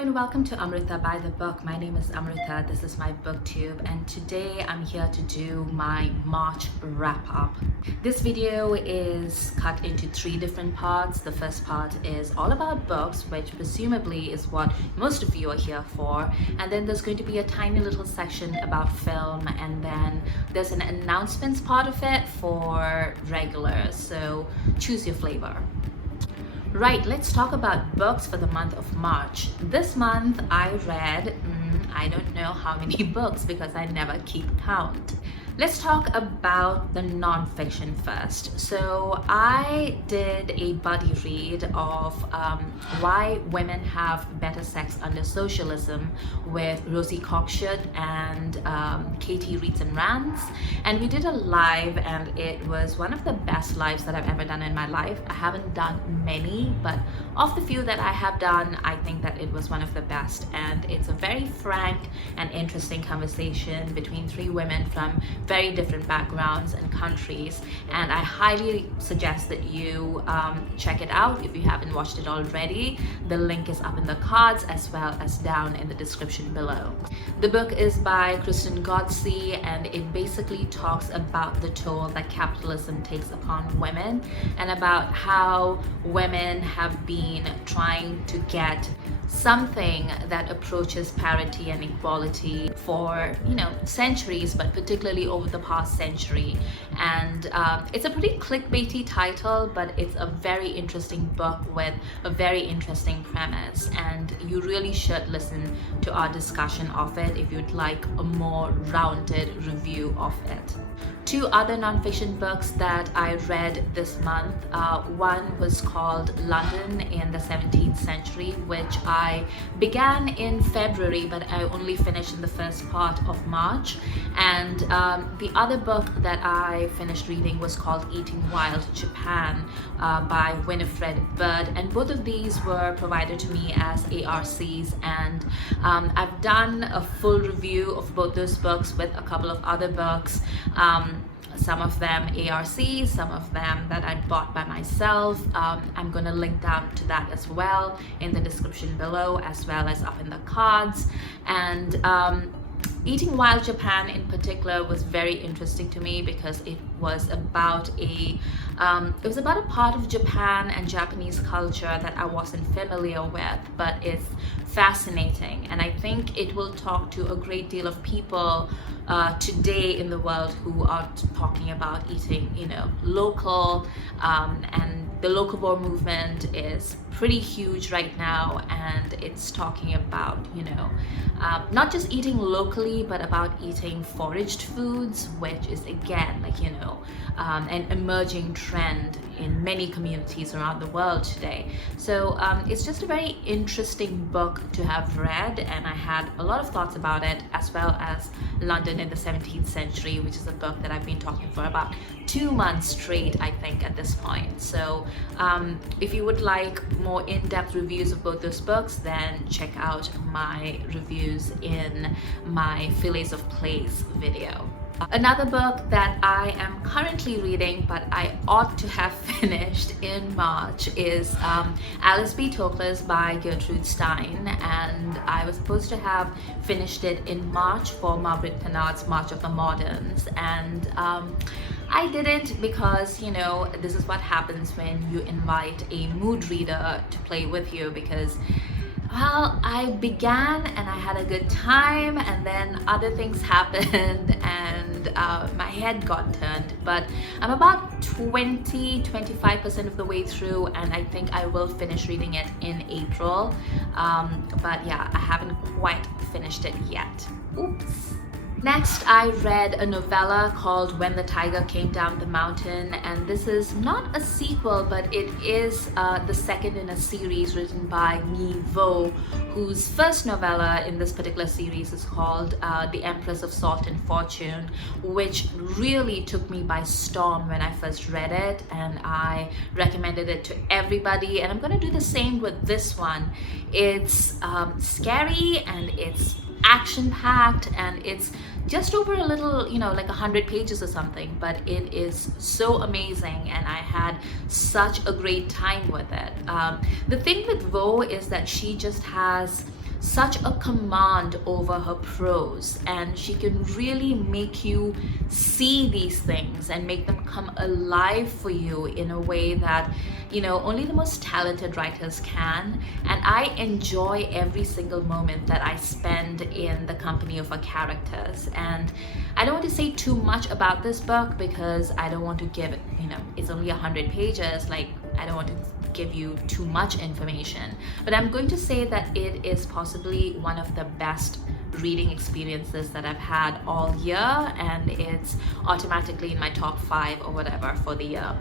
and welcome to Amrita by the Book. My name is Amrita. This is my booktube, and today I'm here to do my March wrap up. This video is cut into 3 different parts. The first part is all about books, which presumably is what most of you are here for, and then there's going to be a tiny little section about film, and then there's an announcements part of it for regulars, so choose your flavor. Right, let's talk about books for the month of March. This month I read, I don't know how many books because I never keep count. Let's talk about the non-fiction first. So I did a buddy read of Why Women Have Better Sex Under Socialism with Rosie Cockshut and Katie Reads and Rants. And we did a live, and it was one of the best lives that I've ever done in my life. I haven't done many, but of the few that I have done, I think that it was one of the best. And it's a very frank and interesting conversation between 3 women from very different backgrounds and countries, and I highly suggest that you check it out if you haven't watched it already. The link is up in the cards as well as down in the description below. The book is by Kristen Godsey, and it basically talks about the toll that capitalism takes upon women and about how women have been trying to get something that approaches parity and equality for centuries, but particularly over the past century. And it's a pretty clickbaity title, but it's a very interesting book with a very interesting premise, and you really should listen to our discussion of it if you'd like a more rounded review of it. 2 other nonfiction books that I read this month. One was called London in the 17th Century, which I began in February, but I only finished in the first part of March. And the other book that I finished reading was called Eating Wild Japan by Winifred Bird. And both of these were provided to me as ARCs, and I've done a full review of both those books with a couple of other books. Some of them ARCs, some of them that I bought by myself. I'm going to link down to that as well in the description below, as well as up in the cards. And Eating Wild Japan in particular was very interesting to me because it was about a part of Japan and Japanese culture that I wasn't familiar with, but it's fascinating, and I think it will talk to a great deal of people today in the world who are talking about eating local, and the locavore movement is pretty huge right now, and it's talking about not just eating locally, but about eating foraged foods, which is again an emerging trend in many communities around the world today. So it's just a very interesting book to have read, and I had a lot of thoughts about it, as well as London in the 17th Century, which is a book that I've been talking for about 2 months straight, I think, at this point. So if you would like more in-depth reviews of both those books, then check out my reviews in my Fillets of Place video. Another book that I am currently reading, but I ought to have finished in March, is Alice B. Toklas by Gertrude Stein, and I was supposed to have finished it in March for Margaret Penard's March of the Moderns, and I didn't, because this is what happens when you invite a mood reader to play with you, because I began and I had a good time, and then other things happened and my head got turned. But I'm about 20-25% of the way through, and I think I will finish reading it in April. But yeah, I haven't quite finished it yet. Oops. Next, I read a novella called When the Tiger Came Down the Mountain, and this is not a sequel, but it is the second in a series written by Mi Vo, whose first novella in this particular series is called The Empress of Salt and Fortune, which really took me by storm when I first read it, and I recommended it to everybody, and I'm going to do the same with this one. It's scary, and it's action-packed, and it's just over a little, like 100 pages or something, but it is so amazing, and I had such a great time with it. The thing with Vo is that she just has such a command over her prose, and she can really make you see these things and make them come alive for you in a way that, you know, only the most talented writers can. And I enjoy every single moment that I spend in the company of her characters. And I don't want to say too much about this book because I don't want to give it, you know, it's only 100 pages, like I don't want to give you too much information, but I'm going to say that it is possibly one of the best reading experiences that I've had all year, and it's automatically in my top 5 or whatever for the year.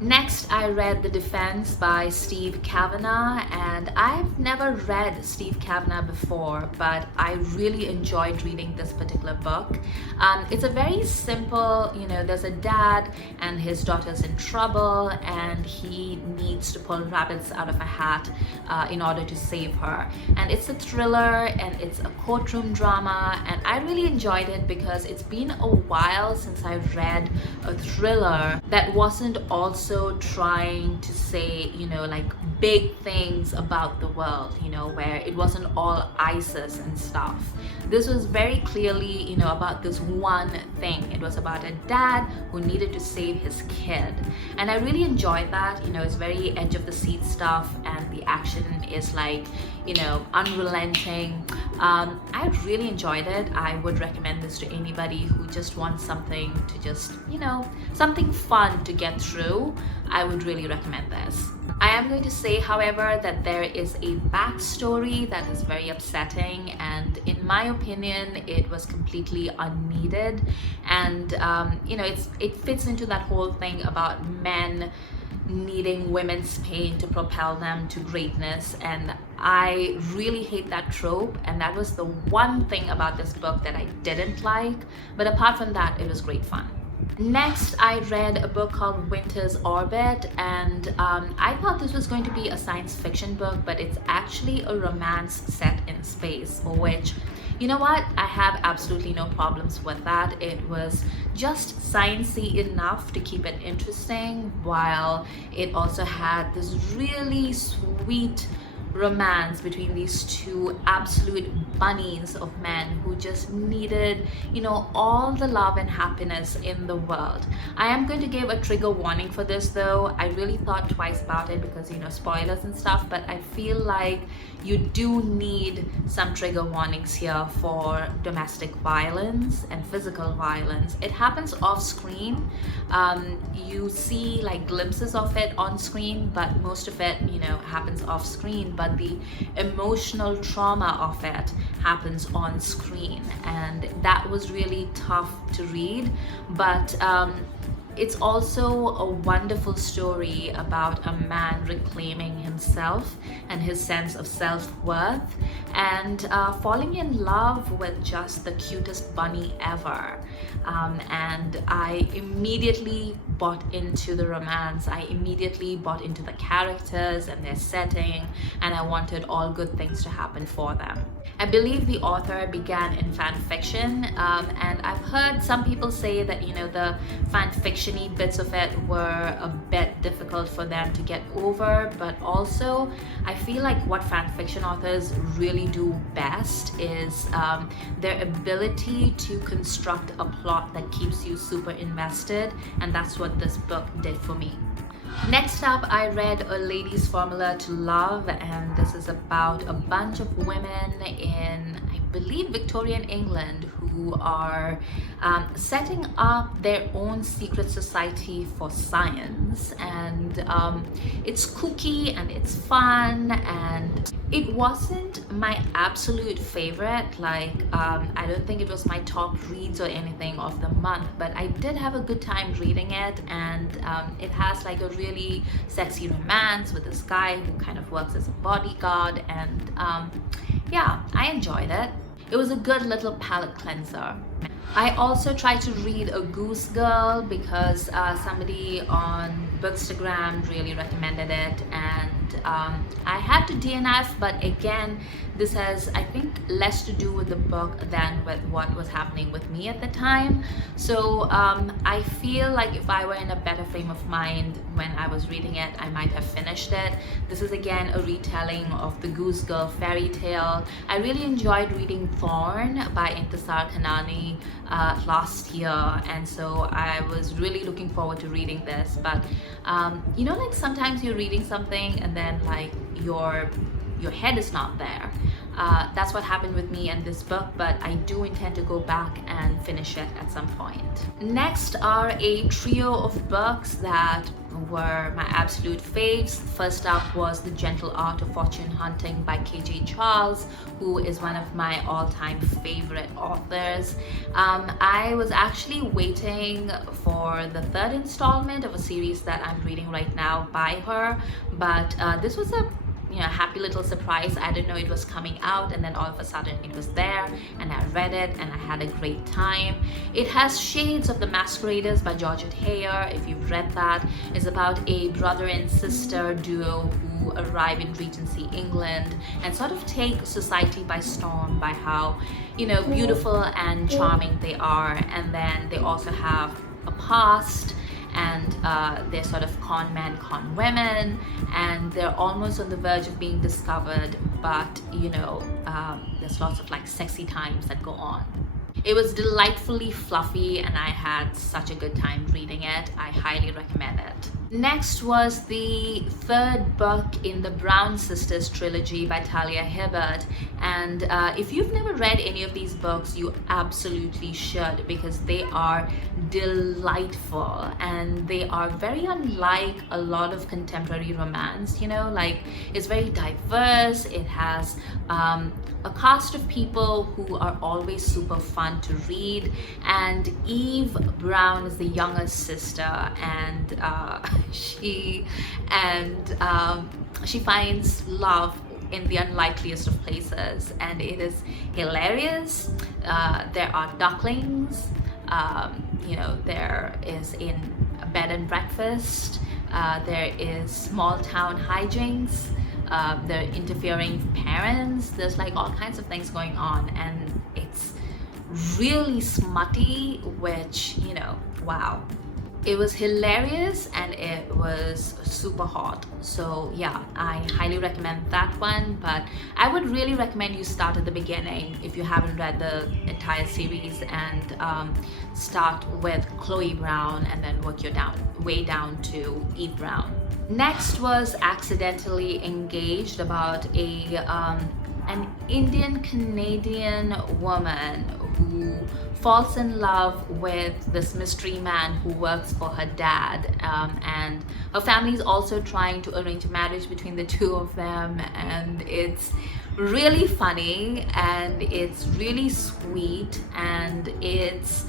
Next, I read The Defense by Steve Kavanagh, and I've never read Steve Kavanagh before, but I really enjoyed reading this particular book. It's a very simple, you know, there's a dad and his daughter's in trouble and he needs to pull rabbits out of a hat in order to save her. And it's a thriller and it's a courtroom drama, and I really enjoyed it because it's been a while since I've read a thriller that wasn't also trying to say, you know, like big things about the world, you know, where it wasn't all ISIS and stuff. This was very clearly, you know, about this one thing. It was about a dad who needed to save his kid, and I really enjoyed that. You know, it's very edge of the seat stuff, and the action is like, you know, unrelenting. I really enjoyed it. I would recommend this to anybody who just wants something to just, you know, something fun to get through. I would really recommend this. I am going to say, however, that there is a backstory that is very upsetting, and in my opinion, it was completely unneeded. And you know, it fits into that whole thing about men needing women's pain to propel them to greatness, and I really hate that trope, and that was the one thing about this book that I didn't like. But apart from that, it was great fun. Next, I read a book called Winter's Orbit, and I thought this was going to be a science fiction book, but it's actually a romance set in space, for which, you know what, I have absolutely no problems with that. It was just sciencey enough to keep it interesting, while it also had this really sweet romance between these two absolute bunnies of men who just needed, you know, all the love and happiness in the world. I am going to give a trigger warning for this though. I really thought twice about it because, you know, spoilers and stuff, but I feel like you do need some trigger warnings here for domestic violence and physical violence. It happens off screen. You see like glimpses of it on screen, but most of it, you know, happens off screen, but the emotional trauma of it happens on screen, and that was really tough to read. But it's also a wonderful story about a man reclaiming himself and his sense of self-worth, and falling in love with just the cutest bunny ever. And I immediately bought into the romance. I immediately bought into the characters and their setting, and I wanted all good things to happen for them. I believe the author began in fan fiction, and I've heard some people say that, you know, the fan fiction-y bits of it were a bit difficult for them to get over, but also I feel like what fan fiction authors really do best is their ability to construct a plot that keeps you super invested, and that's what this book did for me. Next up, I read A Lady's Formula to Love, and this is about a bunch of women in, I believe, Victorian England who are setting up their own secret society for science, and it's kooky and it's fun, and it wasn't my absolute favorite. Like I don't think it was my top reads or anything of the month, but I did have a good time reading it, and it has like a really sexy romance with this guy who kind of works as a bodyguard, and yeah, I enjoyed it. It was a good little palate cleanser. I also tried to read A Goose Girl because somebody on Bookstagram really recommended it, and I had to DNF, but again, this has, I think, less to do with the book than with what was happening with me at the time. So I feel like if I were in a better frame of mind when I was reading it, I might have finished it. This is again a retelling of the Goose Girl fairy tale. I really enjoyed reading Thorn by Intisar Khanani last year, and so I was really looking forward to reading this. But you know, like sometimes you're reading something and then like your head is not there. That's what happened with me in this book, but I do intend to go back and finish it at some point. Next are a trio of books that were my absolute faves. First up was The Gentle Art of Fortune Hunting by KJ Charles, who is one of my all-time favorite authors. I was actually waiting for the third installment of a series that I'm reading right now by her, but this was a happy little surprise. I didn't know it was coming out, and then all of a sudden it was there, and I read it and I had a great time. It has shades of The Masqueraders by Georgette Heyer. If you've read that, it's about a brother and sister duo who arrive in Regency England and sort of take society by storm by how beautiful and charming they are, and then they also have a past, and they're sort of con men, con women, and they're almost on the verge of being discovered, but there's lots of like sexy times that go on. It was delightfully fluffy and I had such a good time reading it. I highly recommend it. Next was the third book in the Brown Sisters trilogy by Talia Hibbert, and if you've never read any of these books, you absolutely should, because they are delightful and they are very unlike a lot of contemporary romance. Like, it's very diverse. It has a cast of people who are always super fun to read, and Eve Brown is the youngest sister, and she finds love in the unlikeliest of places, and it is hilarious. There are ducklings, there is a bed and breakfast, there is small town hijinks, there are interfering parents, there's like all kinds of things going on, and it's really smutty, which wow. It was hilarious and it was super hot. So yeah, I highly recommend that one, but I would really recommend you start at the beginning if you haven't read the entire series, and start with Chloe Brown and then work your way down to Eve Brown. Next was Accidentally Engaged, about an Indian Canadian woman who falls in love with this mystery man who works for her dad, and her family is also trying to arrange a marriage between the two of them, and it's really funny and it's really sweet, and it's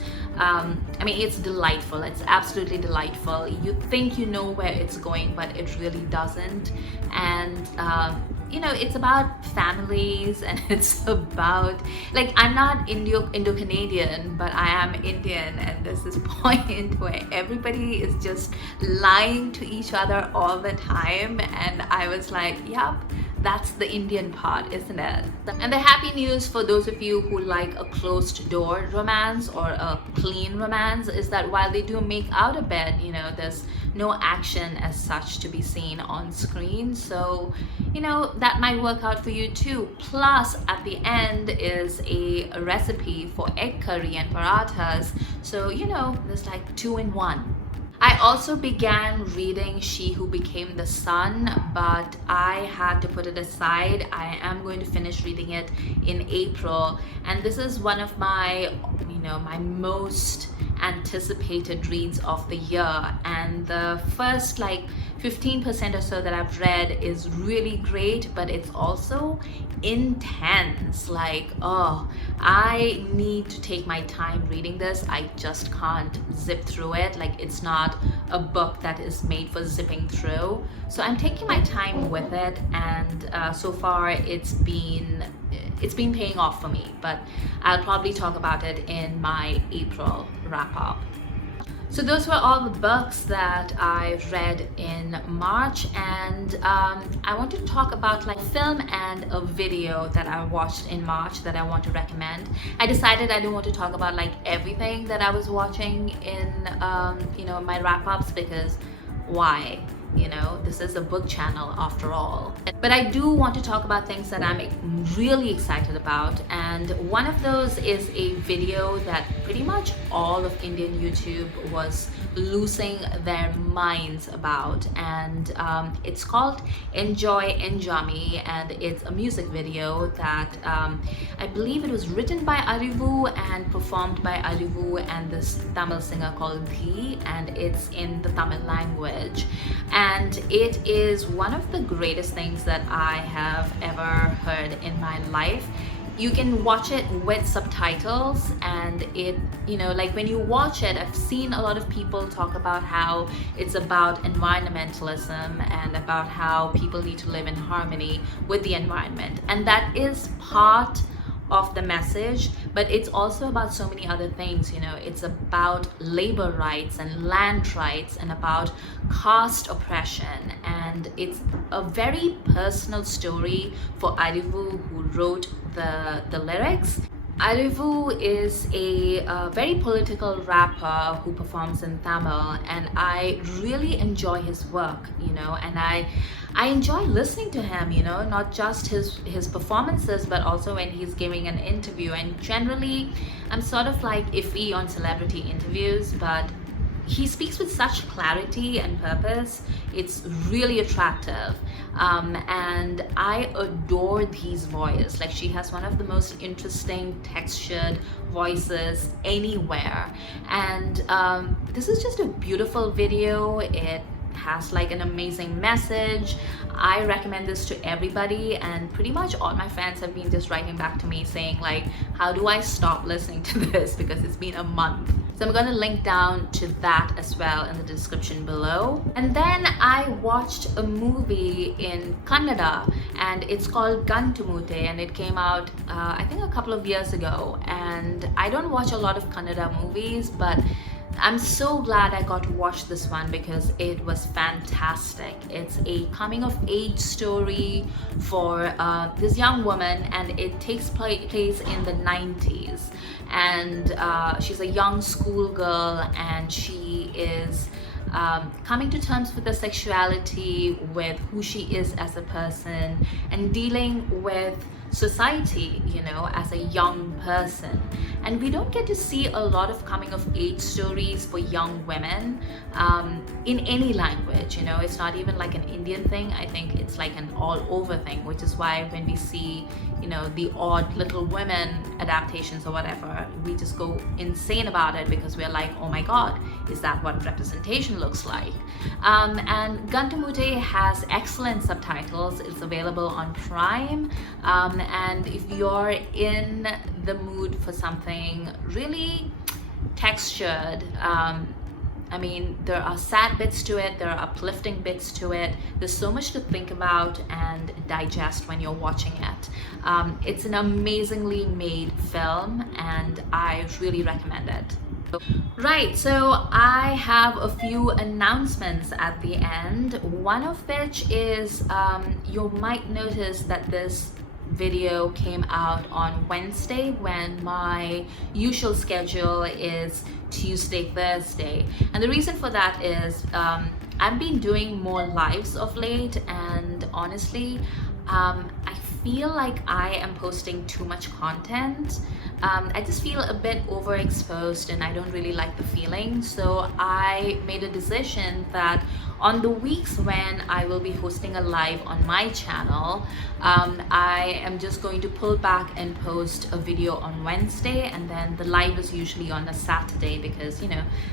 it's delightful. It's absolutely delightful. You think you know where it's going, but it really doesn't. And it's about families, and it's about, like, I'm not Indo-Canadian, but I am Indian, and there's this point where everybody is just lying to each other all the time, and I was like, yep, that's the Indian part, isn't it? And the happy news for those of you who like a closed door romance or a clean romance is that while they do make out a bit, there's no action as such to be seen on screen. So, that might work out for you too. Plus, at the end is a recipe for egg curry and parathas. So, there's like 2 in 1. I also began reading She Who Became the Sun, but I had to put it aside. I am going to finish reading it in April, and this is one of my my most anticipated reads of the year, and the first 15% or so that I've read is really great, but it's also intense. I need to take my time reading this. I just can't zip through it. It's not a book that is made for zipping through. So I'm taking my time with it, and so far it's been paying off for me, but I'll probably talk about it in my April wrap-up. So those were all the books that I read in March, and I want to talk about like film and a video that I watched in March that I want to recommend. I decided I didn't want to talk about like everything that I was watching in my wrap-ups, because why? This is a book channel after all. But I do want to talk about things that I'm really excited about, and one of those is a video that pretty much all of Indian YouTube was losing their minds about, and it's called Enjoy Enjami, and it's a music video that I believe it was written by Arivu and performed by Arivu and this Tamil singer called Dhi, and it's in the Tamil language. And it is one of the greatest things that I have ever heard in my life. You can watch it with subtitles, and it, like when you watch it, I've seen a lot of people talk about how it's about environmentalism and about how people need to live in harmony with the environment. And that is part of the message, but it's also about so many other things. It's about labor rights and land rights and about caste oppression, and it's a very personal story for Arivu, who wrote the lyrics. Arivu is a very political rapper who performs in Tamil, and I really enjoy his work, and I enjoy listening to him, not just his performances, but also when he's giving an interview. And generally, I'm sort of like iffy on celebrity interviews, but he speaks with such clarity and purpose. It's really attractive, and I adore Dhi's voice. Like, she has one of the most interesting textured voices anywhere, and this is just a beautiful video. It has like an amazing message. I recommend this to everybody, and pretty much all my fans have been just writing back to me saying like, how do I stop listening to this, because it's been a month. So I'm going to link down to that as well in the description below. And then I watched a movie in Kannada, and it's called Gantumute, and it came out I think a couple of years ago. And I don't watch a lot of Kannada movies, but I'm so glad I got to watch this one because it was fantastic. It's a coming of age story for this young woman, and it takes place in the 90s. And she's a young schoolgirl, and she is coming to terms with her sexuality, with who she is as a person, and dealing with society, as a young person. And we don't get to see a lot of coming of age stories for young women in any language. It's not even like an Indian thing. I think it's like an all over thing, which is why when we see the odd Little Women adaptations or whatever, we just go insane about it, because we're like, oh my god, is that what representation looks like? And Gantumute has excellent subtitles. It's available on Prime, and if you're in the mood for something really textured, there are sad bits to it, there are uplifting bits to it. There's so much to think about and digest when you're watching it. It's an amazingly made film, and I really recommend it. Right, so I have a few announcements at the end, one of which is you might notice that this video came out on Wednesday when my usual schedule is Tuesday, Thursday. And the reason for that is I've been doing more lives of late, and honestly, I feel like I am posting too much content. I just feel a bit overexposed, and I don't really like the feeling. So I made a decision that on the weeks when I will be hosting a live on my channel, I am just going to pull back and post a video on Wednesday, and then the live is usually on a Saturday, because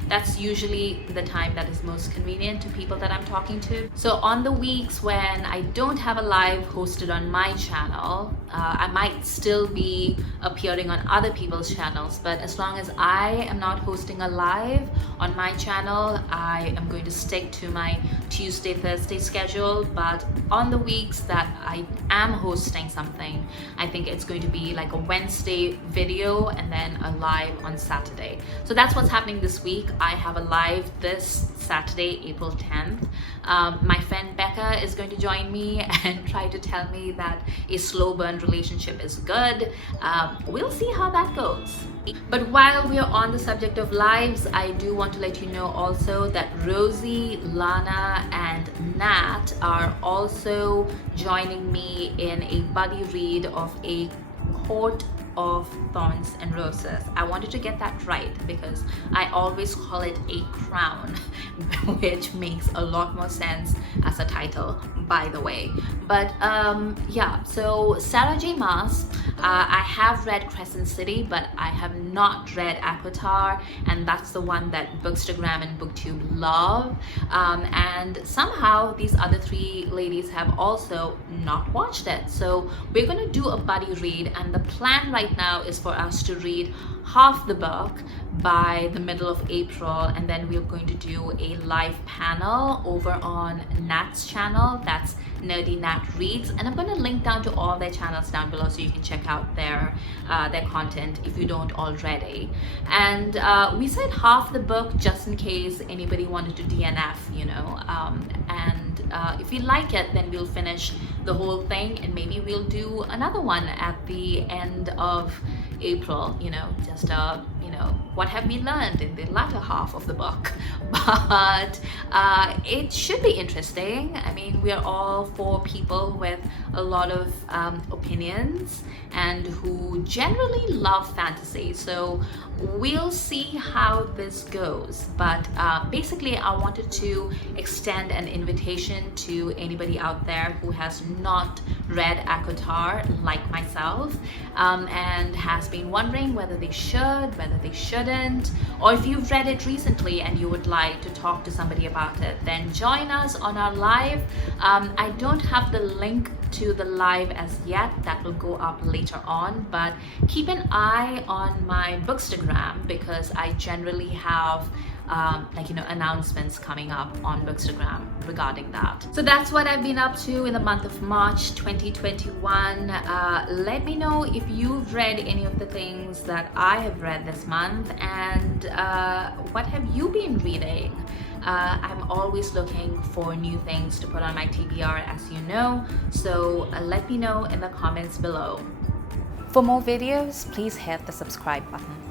that's usually the time that is most convenient to people that I'm talking to. So on the weeks when I don't have a live hosted on my channel, I might still be appearing on other people's channels, but as long as I am not hosting a live on my channel, I am going to stick to my my Tuesday, Thursday schedule, but on the weeks that I am hosting something, I think it's going to be like a Wednesday video and then a live on Saturday. So that's what's happening this week. I have a live this Saturday, April 10th. My friend Becca is going to join me and try to tell me that a slow burn relationship is good. We'll see how that goes. But while we are on the subject of lives, I do want to let you know also that Rosie, Lana, and Nat are also joining me in a buddy read of A Court of Thorns and Roses. I wanted to get that right because I always call it A Crown, which makes a lot more sense as a title, by the way. But yeah, so Sarah J Maas, I have read Crescent City, but I have not read Aquatar, and that's the one that Bookstagram and Booktube love. And somehow these other three ladies have also not watched it. So we're gonna do a buddy read, and the plan right now is for us to read half the book by the middle of April, and then we're going to do a live panel over on Nat's channel. That's Nerdy Nat Reads, and I'm going to link down to all their channels down below so you can check out their content if you don't already. And we said half the book just in case anybody wanted to DNF, you know, and if we like it, then we'll finish the whole thing, and maybe we'll do another one at the end of April, you know, just you know, what have we learned in the latter half of the book. But it should be interesting. I mean, we are all four people with a lot of opinions and who generally love fantasy, so we'll see how this goes. But basically I wanted to extend an invitation to anybody out there who has not read Aquatar like myself, and has been wondering whether they should, whether they shouldn't, or if you've read it recently and you would like to talk to somebody about it, then join us on our live. I don't have the link to the live as yet, that will go up later on, but keep an eye on my Bookstagram because I generally have like, you know, announcements coming up on Bookstagram regarding that. So that's what I've been up to in the month of March 2021. Let me know if you've read any of the things that I have read this month, and what have you been reading? I'm always looking for new things to put on my TBR, as you know, so let me know in the comments below. For more videos, please hit the subscribe button.